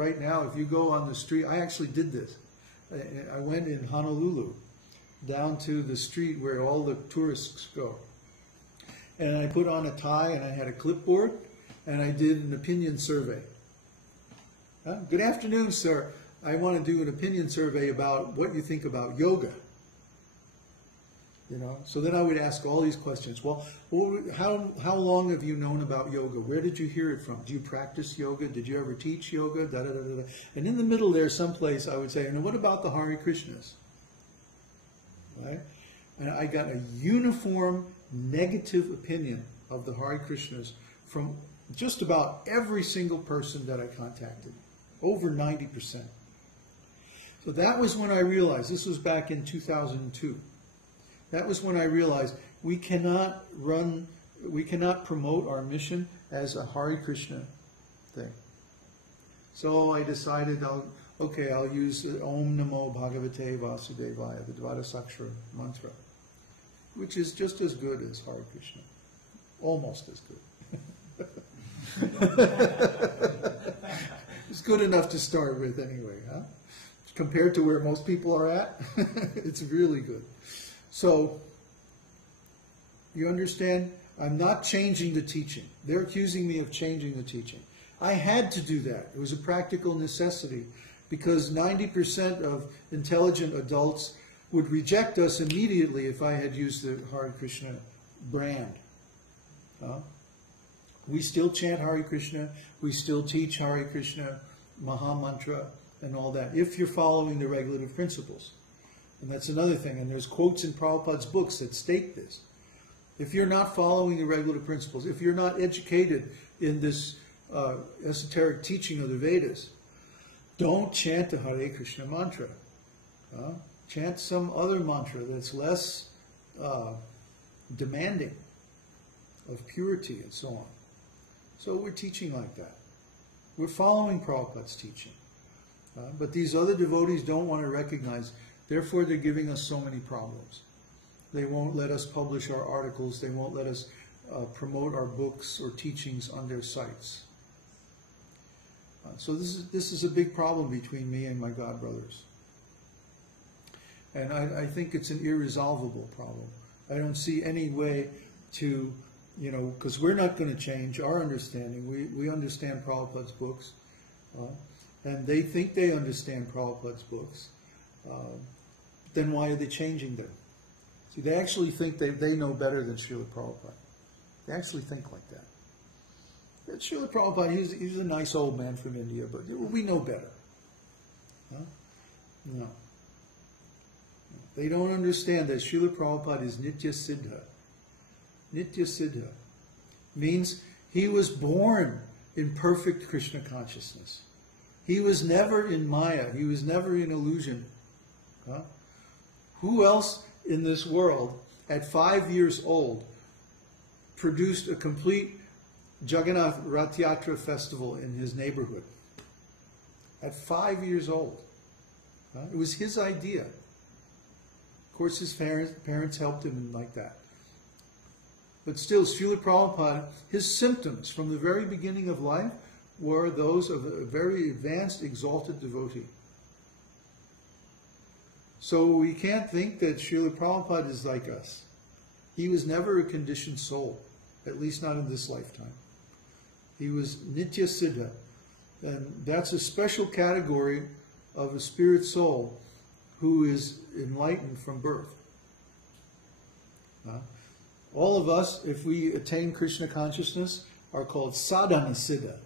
right now, if you go on the street, I actually did this. I went in Honolulu down to the street where all the tourists go. And I put on a tie and I had a clipboard and I did an opinion survey. Good afternoon, sir. I want to do an opinion survey about what you think about yoga. You know, so then I would ask all these questions. Well, how long have you known about yoga? Where did you hear it from? Do you practice yoga? Did you ever teach yoga? Da, da, da, da. And in the middle there, someplace, I would say, and what about the Hare Krishnas? Right? And I got a uniform negative opinion of the Hare Krishnas from just about every single person that I contacted, over 90%. So that was when I realized, this was back in 2002, that was when I realized we cannot promote our mission as a Hare Krishna thing. So I decided, I'll use the Om Namo Bhagavate Vasudevaya, the Dvadasaksha mantra, which is just as good as Hare Krishna, almost as good. It's good enough to start with anyway, huh? Compared to where most people are at, it's really good. So, you understand? I'm not changing the teaching. They're accusing me of changing the teaching. I had to do that. It was a practical necessity because 90% of intelligent adults would reject us immediately if I had used the Hare Krishna brand. We still chant Hare Krishna. We still teach Hare Krishna, Maha Mantra, and all that, if you're following the regulative principles. And that's another thing. And there's quotes in Prabhupada's books that state this. If you're not following the regulative principles, if you're not educated in this esoteric teaching of the Vedas, don't chant the Hare Krishna mantra. Chant some other mantra that's less demanding of purity and so on. So we're teaching like that. We're following Prabhupada's teaching. But these other devotees don't want to recognize, therefore they're giving us so many problems. They won't let us publish our articles, they won't let us promote our books or teachings on their sites. So this is a big problem between me and my God brothers. And I think it's an irresolvable problem. I don't see any way to, you know, because we're not going to change our understanding. We understand Prabhupada's books. And they think they understand Prabhupada's books, then why are they changing them? See, they actually think they know better than Srila Prabhupada. They actually think like that. That Srila Prabhupada, he's a nice old man from India, but we know better. No. They don't understand that Srila Prabhupada is Nitya Siddha. Nitya Siddha means he was born in perfect Krishna consciousness. He was never in Maya. He was never in illusion. Who else in this world, at 5 years old, produced a complete Jagannath Rath Yatra festival in his neighborhood? At 5 years old. It was his idea. Of course, his parents helped him like that. But still, Srila Prabhupada, his symptoms from the very beginning of life were those of a very advanced, exalted devotee. So we can't think that Srila Prabhupada is like us. He was never a conditioned soul, at least not in this lifetime. He was Nitya Siddha, and that's a special category of a spirit soul who is enlightened from birth. All of us, if we attain Krishna consciousness, are called sadhana siddha.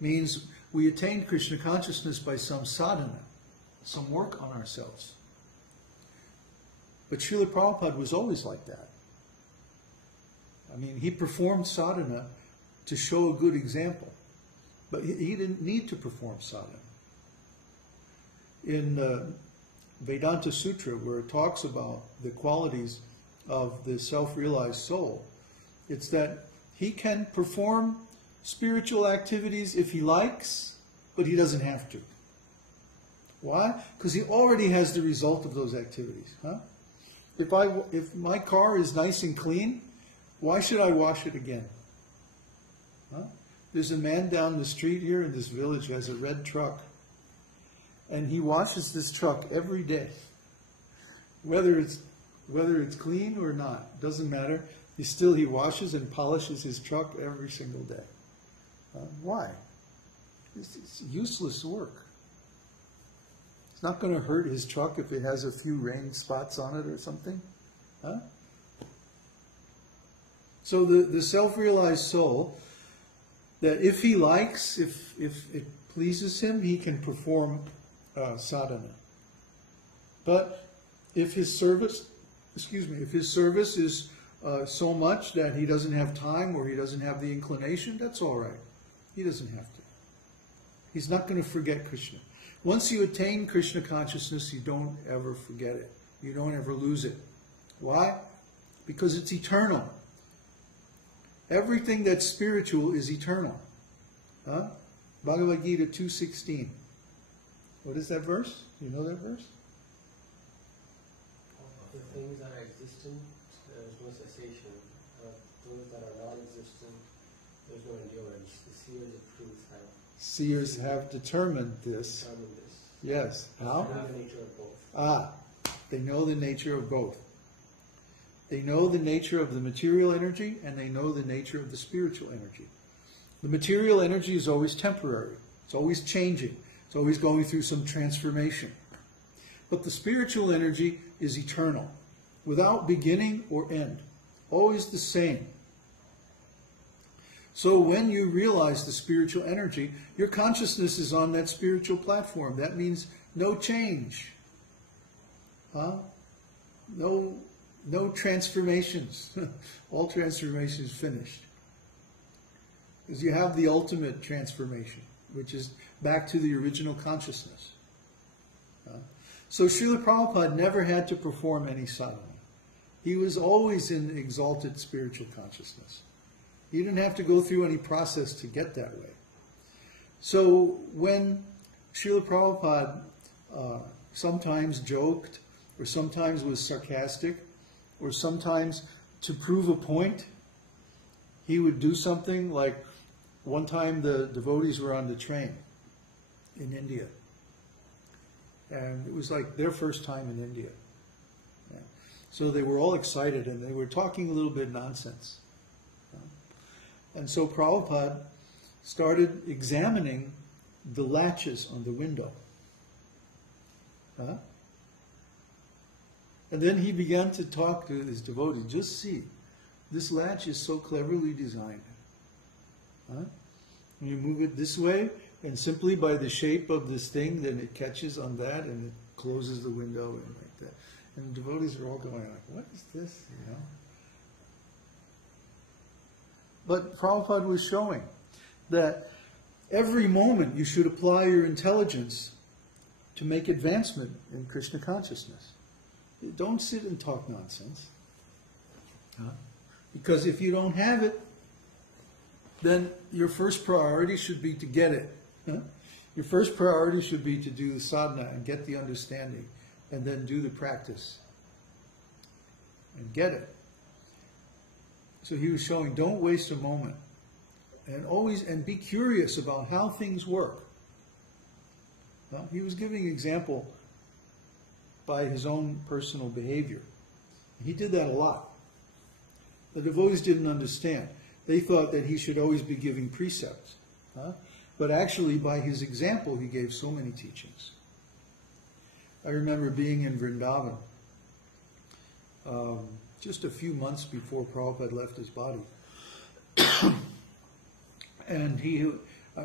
Means we attain Krishna consciousness by some sadhana, some work on ourselves. But Srila Prabhupada was always like that. I mean, he performed sadhana to show a good example. But he didn't need to perform sadhana. In Vedanta Sutra, where it talks about the qualities of the self-realized soul, it's that he can perform spiritual activities if he likes, but he doesn't have to. Why? Because he already has the result of those activities. If my car is nice and clean, why should I wash it again? There's a man down the street here in this village who has a red truck, and he washes this truck every day. Whether it's clean or not, doesn't matter. He washes and polishes his truck every single day. Why? It's useless work. It's not going to hurt his truck if it has a few rain spots on it or something. Huh? So the self-realized soul, that if he likes, if it pleases him, he can perform sadhana. But if his service, if his service is so much that he doesn't have time or he doesn't have the inclination, that's all right. He doesn't have to. He's not going to forget Krishna. Once you attain Krishna consciousness, you don't ever forget it. You don't ever lose it. Why? Because it's eternal. Everything that's spiritual is eternal. Huh? Bhagavad Gita 2:16. What is that verse? Do you know that verse? Of the things that are existent, there is no cessation. Those that are non-existent, there is no endurance. The seers of truth have. Seers have determined this. Yes. How? They know the nature of both. They know the nature of both. They know the nature of the material energy, and they know the nature of the spiritual energy. The material energy is always temporary. It's always changing. It's always going through some transformation. But the spiritual energy is eternal, without beginning or end. Always the same. So when you realize the spiritual energy, your consciousness is on that spiritual platform. That means no change. Huh? No transformations. All transformations finished. Because you have the ultimate transformation, which is back to the original consciousness. So Srila Prabhupada never had to perform any sadhana. He was always in exalted spiritual consciousness. He didn't have to go through any process to get that way. So when Srila Prabhupada sometimes joked, or sometimes was sarcastic, or sometimes to prove a point, he would do something like, one time the devotees were on the train in India. And it was like their first time in India. Yeah. So they were all excited and they were talking a little bit nonsense. And so Prabhupada started examining the latches on the window. And then he began to talk to his devotee. Just see, this latch is so cleverly designed. You move it this way, and simply by the shape of this thing, then it catches on that, and it closes the window, and like that. And the devotees are all going like, what is this, you know? But Prabhupada was showing that every moment you should apply your intelligence to make advancement in Krishna consciousness. Don't sit and talk nonsense. Because if you don't have it, then your first priority should be to get it. Your first priority should be to do the sadhana and get the understanding, and then do the practice and get it. So he was showing, don't waste a moment, and be curious about how things work. Well, he was giving example by his own personal behavior. He did that a lot. The devotees didn't understand. They thought that he should always be giving precepts. But actually, by his example, he gave so many teachings. I remember being in Vrindavan just a few months before Prabhupada left his body. And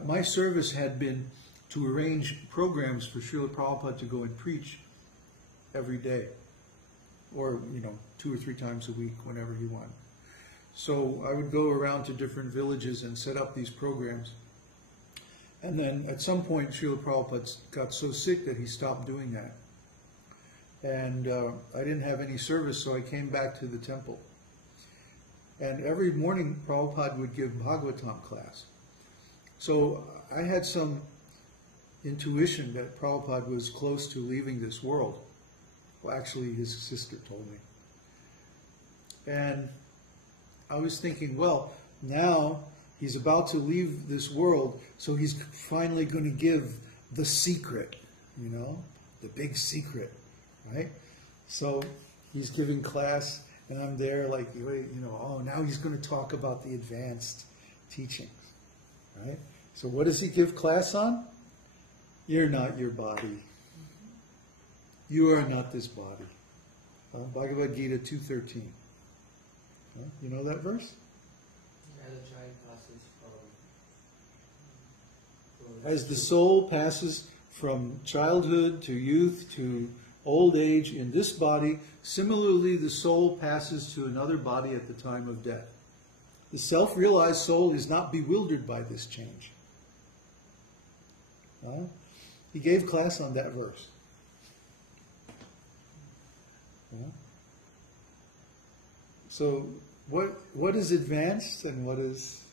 my service had been to arrange programs for Srila Prabhupada to go and preach every day, or 2 or 3 times a week, whenever he wanted. So I would go around to different villages and set up these programs. And then at some point, Srila Prabhupada got so sick that he stopped doing that. And I didn't have any service, so I came back to the temple. And every morning, Prabhupada would give Bhagavatam class. So I had some intuition that Prabhupada was close to leaving this world. Well, actually, his sister told me. And I was thinking, well, now He's about to leave this world, so he's finally going to give the secret, you know, the big secret, right? So he's giving class, and I'm there like, you know, oh, now he's going to talk about the advanced teachings, right? So what does he give class on? You're not your body. You are not this body. Bhagavad Gita 2:13. You know that verse? As the soul passes from childhood to youth to old age in this body, similarly the soul passes to another body at the time of death. The self-realized soul is not bewildered by this change. He gave class on that verse. So what is advanced and what is